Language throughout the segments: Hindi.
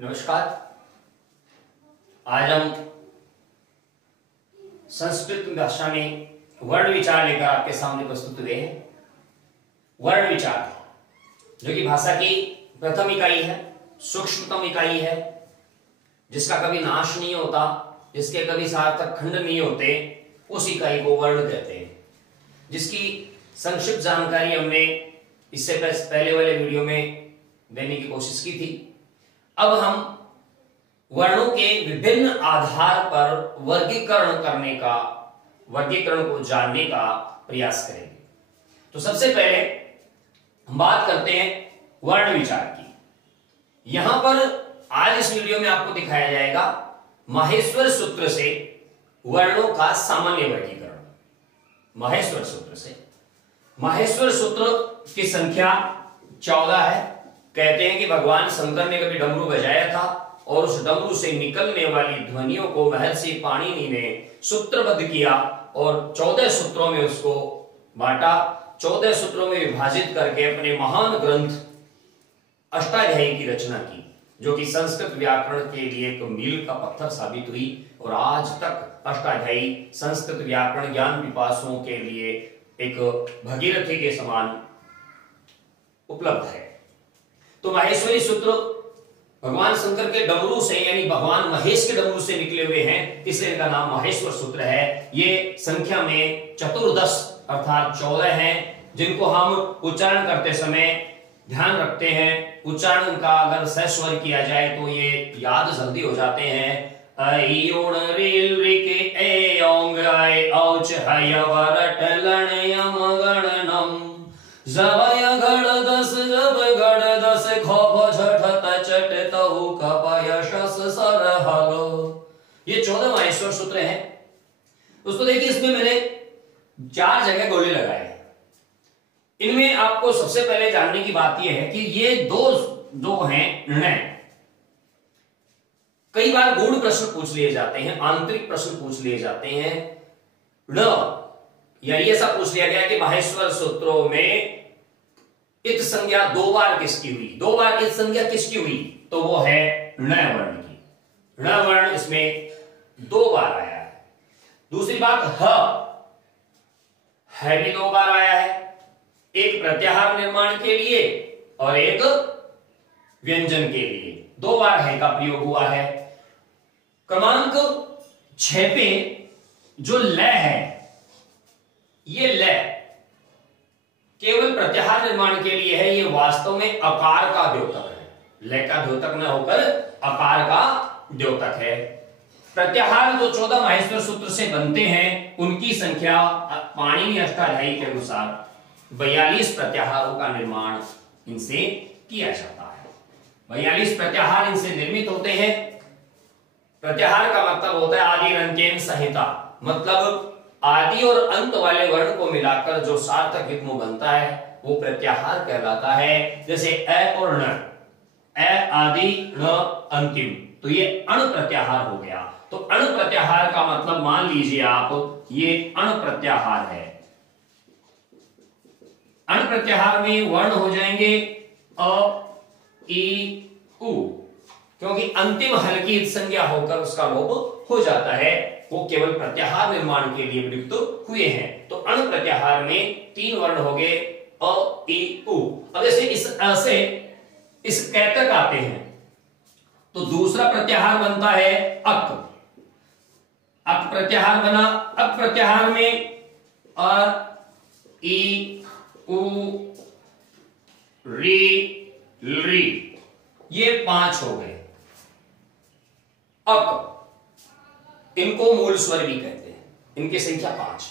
नमस्कार। आज हम संस्कृत भाषा में वर्ण विचार लेकर आपके सामने प्रस्तुत हुए हैं। वर्ण विचार जो कि भाषा की प्रथम इकाई है, सूक्ष्मतम इकाई है, जिसका कभी नाश नहीं होता, जिसके कभी सार्थक खंड नहीं होते, उस इकाई को वर्ण कहते हैं। जिसकी संक्षिप्त जानकारी हमने इससे पहले वाले वीडियो में देने की कोशिश की थी। अब हम वर्णों के विभिन्न आधार पर वर्गीकरण को जानने का प्रयास करेंगे। तो सबसे पहले हम बात करते हैं वर्ण विचार की। यहां पर आज इस वीडियो में आपको दिखाया जाएगा माहेश्वर सूत्र से वर्णों का सामान्य वर्गीकरण। माहेश्वर सूत्र की संख्या 14 है। कहते हैं कि भगवान शंकर ने कभी डमरू बजाया था और उस डमरू से निकलने वाली ध्वनियों को महर्षि पाणिनि ने सूत्रबद्ध किया और 14 सूत्रों में उसको बांटा। 14 सूत्रों में विभाजित करके अपने महान ग्रंथ अष्टाध्यायी की रचना की, जो कि संस्कृत व्याकरण के लिए एक मील का पत्थर साबित हुई और आज तक अष्टाध्यायी संस्कृत व्याकरण ज्ञान पिपासुओं के लिए एक भगीरथी के समान उपलब्ध है। तो माहेश्वरी सूत्र भगवान शंकर के डमरू से यानी भगवान महेश के डमरू से निकले हुए हैं, इसलिए इनका नाम माहेश्वर सूत्र है। ये संख्या में चतुर्दश अर्थात 14 हैं, जिनको हम उच्चारण करते समय ध्यान रखते हैं। उच्चारण का अगर सस्वर किया जाए तो ये याद जल्दी हो जाते हैं। अयोण रेल रिके ए ओंग आय औच हय वरट लण यम गणनम जवय गण दस जब गण दस खो झट तचट तहु कपय शस सरहलो। ये 14 माहेश्वर सूत्र है। दोस्तों देखिए, इसमें मैंने 4 जगह गोले लगाए हैं। इनमें आपको सबसे पहले जानने की बात यह है कि ये दो हैं निर्णय। कई बार गूढ़ प्रश्न पूछ लिए जाते हैं, आंतरिक प्रश्न पूछ लिए जाते हैं। या ऐसा पूछ लिया गया कि माहेश्वर सूत्रों में इत संज्ञा 2 बार किसकी हुई, 2 बार इत संज्ञा किसकी हुई, तो वो है ण वर्ण की। ण वर्ण इसमें 2 बार आया है। दूसरी बात है भी 2 बार आया है, एक प्रत्याहार निर्माण के लिए और एक व्यंजन के लिए। 2 बार है का प्रयोग हुआ है। क्रमांक 6 पे जो ल है, ये ल केवल प्रत्याहार निर्माण के लिए है। ये वास्तव में अकार का द्योतक है। ल का द्योतक न होकर अकार का द्योतक है। प्रत्याहार जो 14 माहेश्वर सूत्र से बनते हैं, उनकी संख्या पाणिनि अष्टाध्यायी के अनुसार 42 प्रत्याहारों का निर्माण इनसे किया जाता है। 42 प्रत्याहार इनसे निर्मित होते हैं। प्रत्याहार का मतलब होता है आदि अंत्येन संहिता, मतलब आदि और अंत वाले वर्ण को मिलाकर जो सार्थक युग्म बनता है वो प्रत्याहार कहलाता है। जैसे अ और न, अ आदि न अंतिम, तो ये अण प्रत्याहार हो गया। तो अण प्रत्याहार का मतलब मान लीजिए आप, ये अण प्रत्याहार है। अण प्रत्याहार में वर्ण हो जाएंगे अ, ई, उ, क्योंकि अंतिम हल्की संज्ञा होकर उसका लोप हो जाता है। वो केवल प्रत्याहार निर्माण के लिए प्रयुक्त हुए हैं। तो अण प्रत्याहार में 3 वर्ण हो गए अ, ई, उ। अब जैसे इस अ से इस कै तक आते हैं तो दूसरा प्रत्याहार बनता है अक। अक प्रत्याहार बना। अक प्रत्याहार में अ, ई, उ, री, री, ये 5 हो गए अक। इनको मूल स्वर भी कहते हैं। इनकी संख्या 5।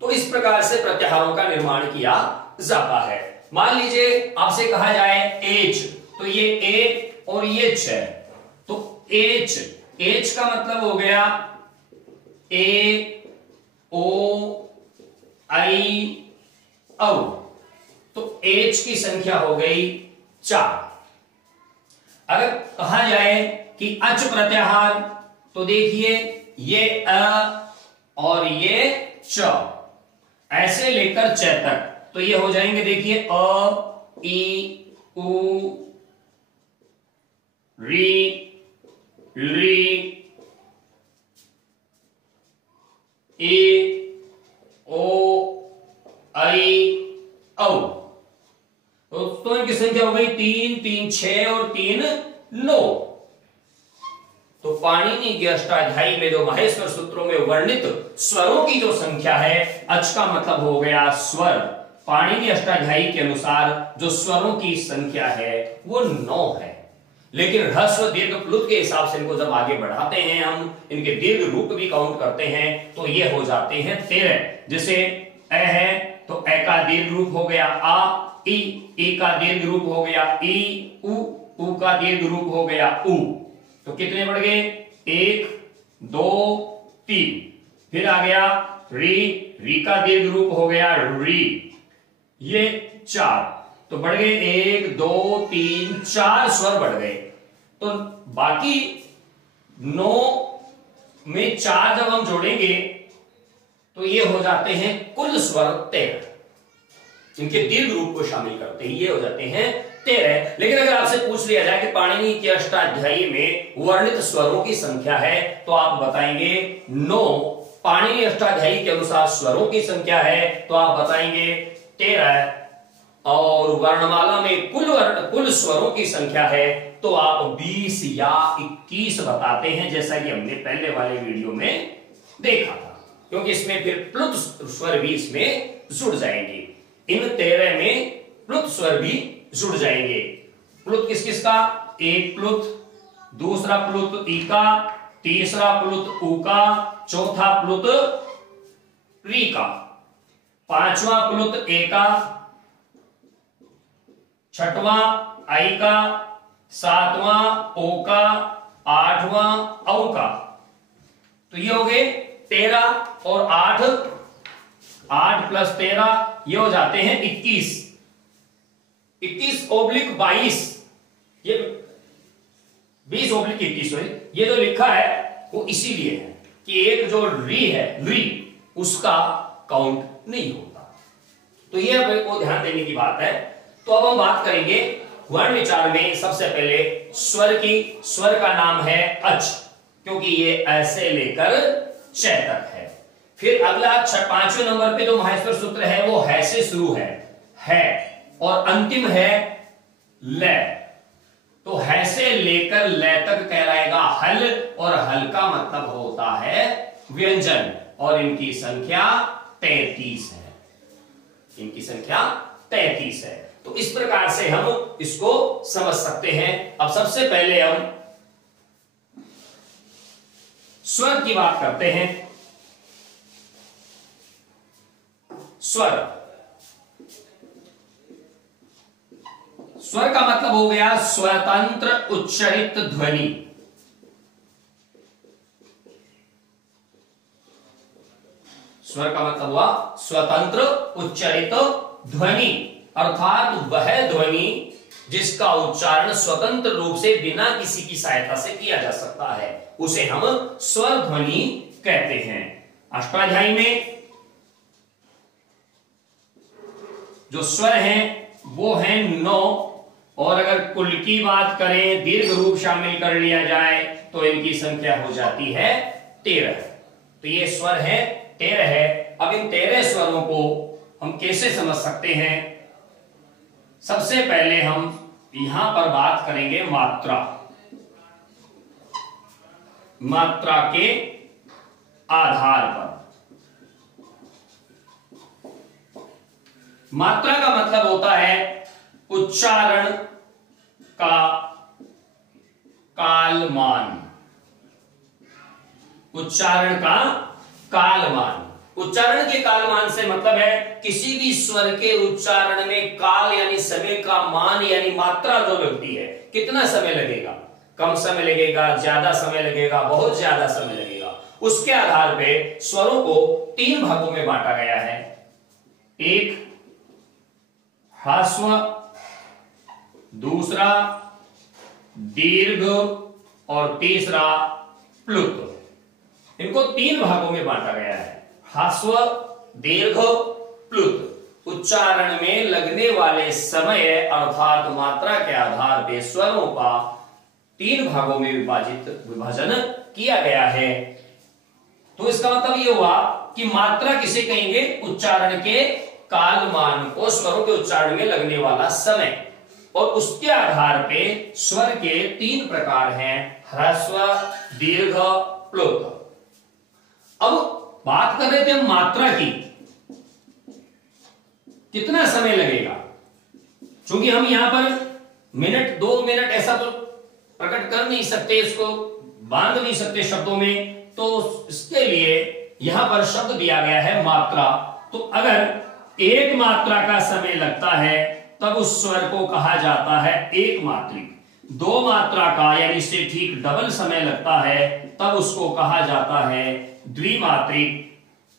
तो इस प्रकार से प्रत्याहारों का निर्माण किया जाता है। मान लीजिए आपसे कहा जाए एच, तो ये ए और ये छ, तो एच, एच का मतलब हो गया ए, ओ, आई, औ। तो एच की संख्या हो गई 4। अगर कहा जाए कि अच प्रत्याहार, तो देखिए ये अ और ये च, ऐसे लेकर च तक, तो ये हो जाएंगे देखिए अ, ई, उ, री, री, ए, ओ, आई, औ। तो इनकी संख्या हो गई 3, 3, 6 और 3, 9। तो पाणिनि के अष्टाध्यायी में जो माहेश्वर सूत्रों में वर्णित स्वरों की जो संख्या है, अच का मतलब हो गया स्वर। पाणिनि अष्टाध्यायी के अनुसार जो स्वरों की संख्या है वो 9 है। लेकिन ह्रस्व दीर्घ प्लुत के हिसाब से इनको जब आगे बढ़ाते हैं, हम इनके दीर्घ रूप भी काउंट करते हैं, तो ये हो जाते हैं 13। जैसे ए है तो ए का दीर्घ रूप हो गया आ, ई का दीर्घ रूप हो गया ई, उ का दीर्घ रूप हो गया उ। तो कितने बढ़ गए? 1, 2, 3। फिर आ गया री का दीर्घ रूप हो गया री, ये 4। तो बढ़ गए 1, 2, 3, 4 स्वर बढ़ गए। तो बाकी 9 में 4 जब हम जोड़ेंगे तो ये हो जाते हैं कुल स्वर 13। इनके दीर्घ रूप को शामिल करते ही ये हो जाते हैं 13। लेकिन अगर आपसे पूछ लिया जाए कि पाणिनि के अष्टाध्यायी में वर्णित स्वरों की संख्या है, तो आप बताएंगे 9। पाणिनि अष्टाध्यायी के अनुसार स्वरों की संख्या है तो आप बताएंगे 13। और वर्णमाला में कुल स्वरों की संख्या है तो आप 20 या 21 बताते हैं, जैसा कि हमने पहले वाले वीडियो में देखा था। क्योंकि इसमें फिर प्लुत स्वर भी इसमें जुड़ जाएंगे। इन 13 में प्लुत स्वर भी जुड़ जाएंगे। प्लुत किस किस का? एक प्लुत, दूसरा प्लुत ई का, तीसरा प्लुत उ का, चौथा प्लुत री का, पांचवा प्लुत ए का, छठवां आई का, सातवां ओ का, आठवां औ का। तो ये हो गए 13 और 8 प्लस 13 ये हो जाते हैं 21। 21/22, ये 20/21 ये जो लिखा है वो इसीलिए है कि एक जो री है, री, उसका काउंट नहीं होता। तो ये आपको ध्यान देने की बात है। तो अब हम बात करेंगे वर्ण विचार में। सबसे पहले स्वर की। स्वर का नाम है अच, क्योंकि ये ऐसे लेकर च तक है। फिर अगला 5वें नंबर पे जो माहेश्वर सूत्र है वो है से शुरू है और अंतिम है ल। तो है से लेकर ल तक कहलाएगा हल, और हल का मतलब होता है व्यंजन, और इनकी संख्या 33 है। इनकी संख्या 33 है। तो इस प्रकार से हम इसको समझ सकते हैं। अब सबसे पहले हम स्वर की बात करते हैं। स्वर, स्वर का मतलब हो गया स्वतंत्र उच्चरित ध्वनि। स्वर का मतलब हुआ स्वतंत्र उच्चरित ध्वनि, अर्थात वह ध्वनि जिसका उच्चारण स्वतंत्र रूप से बिना किसी की सहायता से किया जा सकता है, उसे हम स्वर ध्वनि कहते हैं। अष्टाध्यायी में जो स्वर हैं वो हैं 9, और अगर कुल की बात करें, दीर्घ रूप शामिल कर लिया जाए तो इनकी संख्या हो जाती है 13। तो ये स्वर है 13 है। अब इन 13 स्वरों को हम कैसे समझ सकते हैं? सबसे पहले हम यहां पर बात करेंगे मात्रा। मात्रा के आधार पर। मात्रा का मतलब होता है उच्चारण का कालमान। उच्चारण का कालमान। उच्चारण के कालमान से मतलब है किसी भी स्वर के उच्चारण में काल यानी समय का मान यानी मात्रा जो लगती है, कितना समय लगेगा, कम समय लगेगा, ज्यादा समय लगेगा, बहुत ज्यादा समय लगेगा, उसके आधार पे स्वरों को 3 भागों में बांटा गया है। एक ह्रस्व, दूसरा दीर्घ और तीसरा प्लुत। इनको 3 भागों में बांटा गया है। ह्रस्व, दीर्घ, प्लुत। उच्चारण में लगने वाले समय अर्थात मात्रा के आधार पर स्वरों का 3 भागों में विभाजन किया गया है। तो इसका मतलब ये हुआ कि मात्रा किसे कहेंगे? उच्चारण के कालमान को, स्वरों के उच्चारण में लगने वाला समय। और उसके आधार पे स्वर के 3 प्रकार हैं, ह्रस्व, दीर्घ, प्लोत। अब बात कर रहे थे हम मात्रा की, कितना समय लगेगा? क्योंकि हम यहां पर मिनट 2 मिनट ऐसा तो प्रकट कर नहीं सकते, इसको बांध नहीं सकते शब्दों में, तो इसके लिए यहां पर शब्द दिया गया है मात्रा। तो अगर एक मात्रा का समय लगता है तब उस स्वर को कहा जाता है एक मात्रिक। 2 मात्रा का यानी इससे ठीक डबल समय लगता है तब उसको कहा जाता है द्विमात्रिक।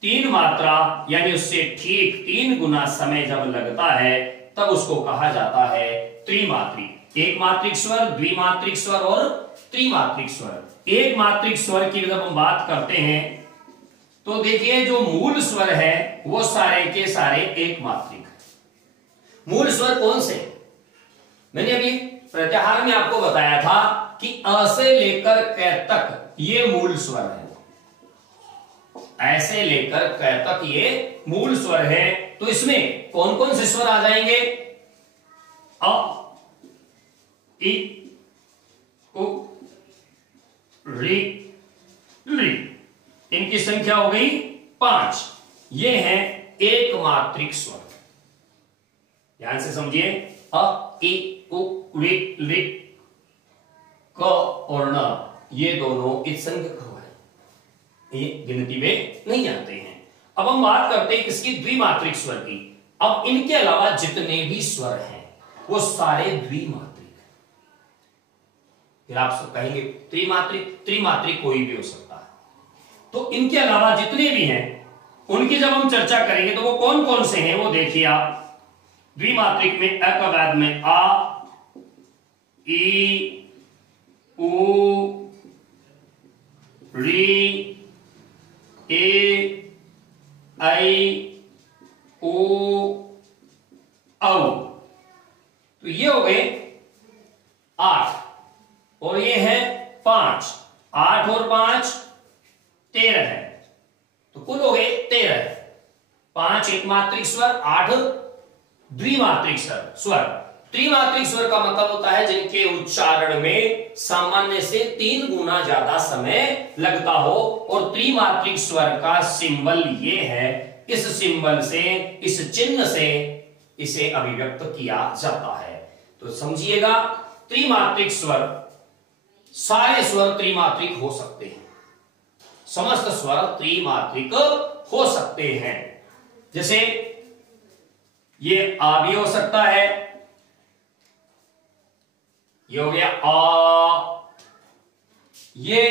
3 मात्रा यानी उससे ठीक 3 गुना समय जब लगता है तब उसको कहा जाता है त्रिमात्रिक। एक मात्रिक स्वर, द्विमात्रिक स्वर और त्रिमात्रिक स्वर। एक मात्रिक स्वर की जब हम बात करते हैं तो देखिए जो मूल स्वर है वो सारे के सारे एक मात्रिक। मूल स्वर कौन से? मैंने अभी प्रत्याहार में आपको बताया था कि अ से लेकर क तक ये मूल स्वर है, ऐसे लेकर क तक ये मूल स्वर है। तो इसमें कौन कौन से स्वर आ जाएंगे? अ, इ, उ, रि, ली। इनकी संख्या हो गई 5। ये है एक मात्रिक स्वर। ध्यान से समझिए, अ, इ, उ, रि, ली, क और न, ये दोनों इत्संज्ञक है, ये गिनती में नहीं आते हैं। अब हम बात करते हैं किसकी? द्विमात्रिक स्वर की। अब इनके अलावा जितने भी स्वर हैं वो सारे द्विमात्रिक। फिर आप सब कहेंगे त्रिमात्रिक, त्रिमात्रिक कोई भी हो सकता है। तो इनके अलावा जितने भी हैं उनकी जब हम चर्चा करेंगे तो वो कौन कौन से हैं वो देखिए आप। द्विमात्रिक में अ के बाद में आ, ई, उ, री, ए, आई, ओ, औ। तो ये हो गए 8 और ये है 5। 8 और 5 13 है, तो कुल हो गए 13। 5 एक मात्रिक स्वर, 8 द्विमात्रिक स्वर। त्रिमात्रिक स्वर का मतलब होता है जिनके उच्चारण में सामान्य से 3 गुना ज्यादा समय लगता हो। और त्रिमात्रिक स्वर का सिंबल ये है, इस सिंबल से, इस चिन्ह से इसे अभिव्यक्त किया जाता है। तो समझिएगा, त्रिमात्रिक स्वर, सारे स्वर त्रिमात्रिक हो सकते हैं, समस्त स्वर त्रिमात्रिक हो सकते हैं। जैसे ये आ भी हो सकता है, ये हो गया आ। ये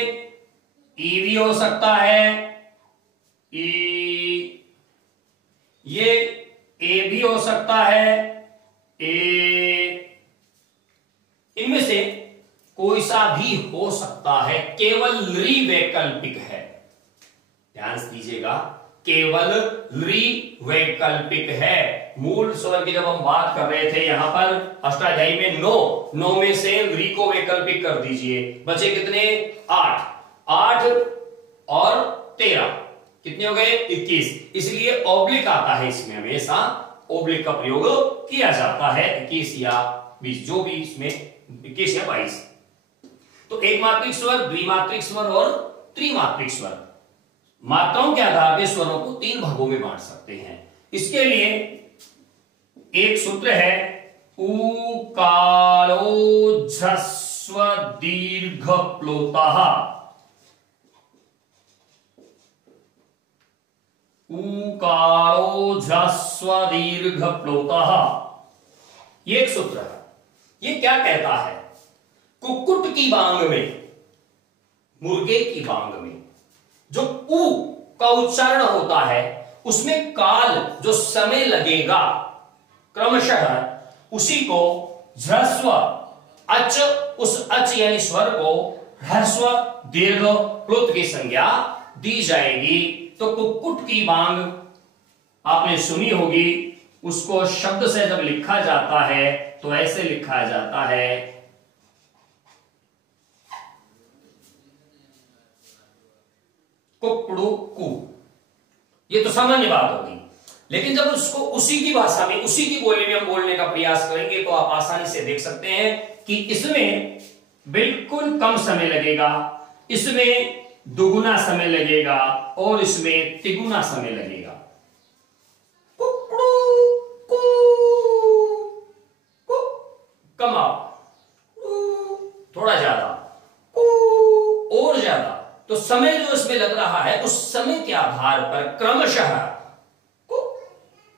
ई भी हो सकता है, ई। ये ए भी हो सकता है, ए। इनमें से कोई सा भी हो सकता है, केवल री वैकल्पिक है। ध्यान से दीजिएगा, केवल री वैकल्पिक है। मूल स्वर की जब हम बात कर रहे थे यहां पर अष्टाध्यायी में 9 में से री को वैकल्पिक कर दीजिए, बचे कितने? 8। 8 और 13 कितने हो गए? 21। इसलिए ऑब्लिक आता है इसमें, हमेशा ऑब्लिक का प्रयोग किया जाता है। 21 या 20, जो भी इसमें 21 या 22। तो एक मात्रिक स्वर, द्विमात्रिक स्वर और त्रिमात्रिक स्वर। मात्राओं के आधार पर स्वरों को 3 भागों में बांट सकते हैं। इसके लिए एक सूत्र है, उकारो झस्व दीर्घ प्लोतः। उकारो झस्व दीर्घ प्लोतः, ये एक सूत्र है। ये क्या कहता है? कुक्कुट की बांग में, मुर्गे की बांग में जो उ का उच्चारण होता है उसमें काल, जो समय लगेगा क्रमशः, उसी को ह्रस्व अच, उस अच यानी स्वर को ह्रस्व दीर्घ प्लुत की संज्ञा दी जाएगी। तो कुक्कुट की बांग आपने सुनी होगी, उसको शब्द से जब लिखा जाता है तो ऐसे लिखा जाता है, कुकड़ू कु, ये तो सामान्य बात होगी। लेकिन जब उसको उसी की भाषा में, उसी की बोली में हम बोलने का प्रयास करेंगे तो आप आसानी से देख सकते हैं कि इसमें बिल्कुल कम समय लगेगा, इसमें दुगुना समय लगेगा और इसमें तिगुना समय लगेगा। कम थोड़ा ज्यादा और ज्यादा, तो समय जो इसमें लग रहा है उस समय के आधार पर क्रमशः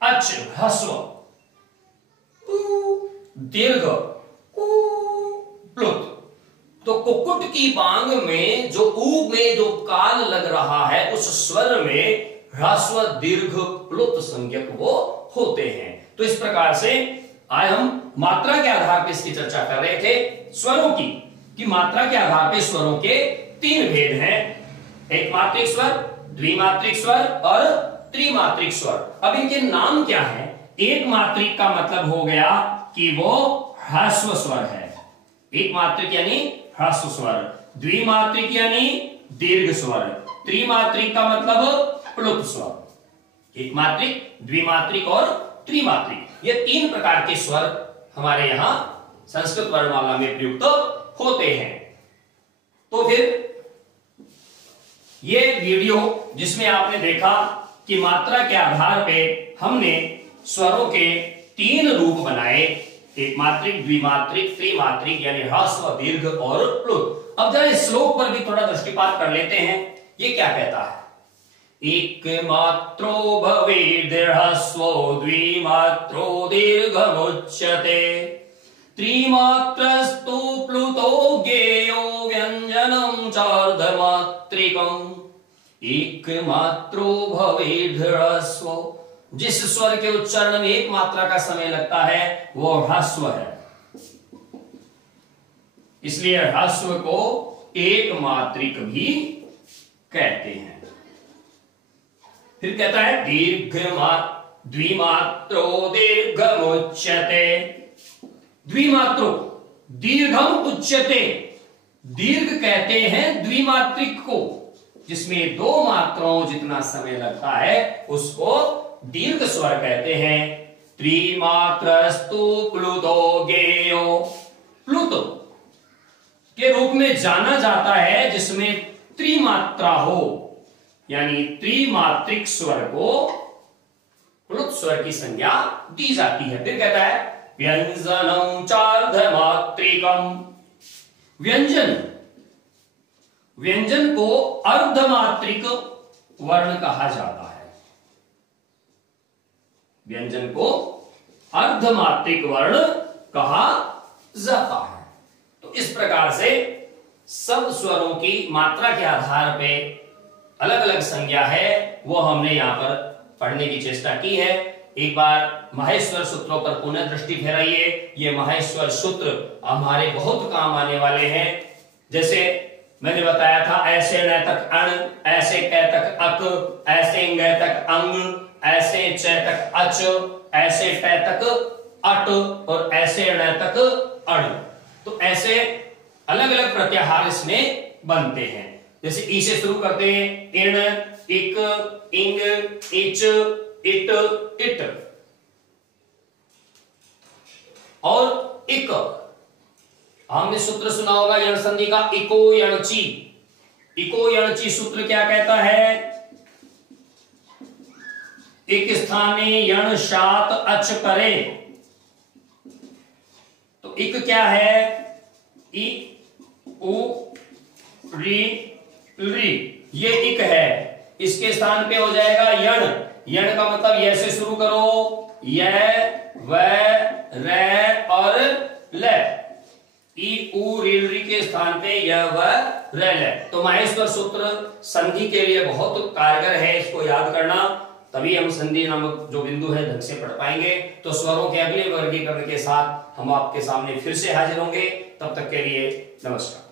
अच ह्रस्व, दीर्घ, प्लुत। तो कुक्कुट की बांग में जो ऊ में जो काल लग रहा है उस स्वर में ह्रस्व, दीर्घ, प्लुत संज्ञक वो होते हैं। तो इस प्रकार से आज हम मात्रा के आधार पर इसकी चर्चा कर रहे थे स्वरों की, कि मात्रा के आधार पर स्वरों के 3 भेद हैं, एक मात्रिक स्वर, द्विमात्रिक स्वर और त्रिमात्रिक स्वर। अब इनके नाम क्या है? एक मात्रिक का मतलब हो गया कि वो ह्रस्व स्वर है, एक मात्रिक यानी ह्रस्व स्वर, द्विमात्रिक यानी दीर्घ स्वर, त्रिमात्रिक का मतलब प्लुत स्वर। एक मात्रिक, द्विमात्रिक और त्रिमात्रिक, ये 3 प्रकार के स्वर हमारे यहां संस्कृत वर्णमाला में प्रयुक्त होते हैं। तो फिर ये वीडियो जिसमें आपने देखा कि मात्रा के आधार पे हमने स्वरों के 3 रूप बनाए, एक मात्रिक, द्विमात्रिक, त्रिमात्रिक, यानी ह्रस्व, दीर्घ और प्लुत। अब जरा इस श्लोक पर भी थोड़ा दृष्टिपात कर लेते हैं, ये क्या कहता है? एक मात्रो भवेद् ह्रस्वो द्विमात्रो दीर्घमुच्यते, त्रिमात्रस्तु प्लुतो ज्ञेयो व्यंजनं चार्धमात्रिकम्। एक मात्रो भवेद् ह्रस्व, जिस स्वर के उच्चारण में एक मात्रा का समय लगता है वो ह्रस्व है, इसलिए ह्रस्व को एक मात्रिक भी कहते हैं। फिर कहता है द्विमात्रो दीर्घमुच्यते, द्विमात्रो दीर्घम उच्यते, दीर्घ कहते हैं द्विमात्रिक को, जिसमें 2 मात्राओं जितना समय लगता है उसको दीर्घ स्वर कहते हैं। त्रिमात्रस्तु प्लुतो ज्ञेयो, प्लुत के रूप में जाना जाता है जिसमें त्रिमात्रा हो, यानी त्रिमात्रिक स्वर को प्लुत स्वर की संज्ञा दी जाती है। फिर कहता है व्यंजनं चार्धमात्रिकम्, व्यंजन, व्यंजन को अर्धमात्रिक वर्ण कहा जाता है, व्यंजन को अर्धमात्रिक वर्ण कहा जाता है। तो इस प्रकार से सब स्वरों की मात्रा के आधार पे अलग अलग संज्ञा है, वो हमने यहां पर पढ़ने की चेष्टा की है। एक बार माहेश्वर सूत्रों पर पुनः दृष्टि फेराइए। ये माहेश्वर सूत्र हमारे बहुत काम आने वाले हैं। जैसे मैंने बताया था, ऐसे न तक अण, ऐसे क तक अक, ऐसे ंग तक अंग, ऐसे च तक अच, ऐसे ट तक अट और ऐसे ण तक अण। तो ऐसे अलग अलग प्रत्याहार इसमें बनते हैं। जैसे ई से शुरू करते हैं, इण, इक, इंग, इच, इट, इट और इक। हमने सूत्र सुना होगा यण संधि का, इको यणची। इको यणची सूत्र क्या कहता है? एक स्थाने यण शात अच करे। तो इक क्या है? इ उ री री, ये इक है। इसके स्थान पे हो जाएगा यण। यण का मतलब य से शुरू करो, य, व, र और ल। ई उ री के स्थान पे य, व, र, ल। तो माहेश्वर सूत्र संधि के लिए बहुत कारगर है, इसको याद करना, तभी हम संधि नामक जो बिंदु है ढंग से पढ़ पाएंगे। तो स्वरों के अगले वर्गीकरण के साथ हम आपके सामने फिर से हाजिर होंगे। तब तक के लिए नमस्कार।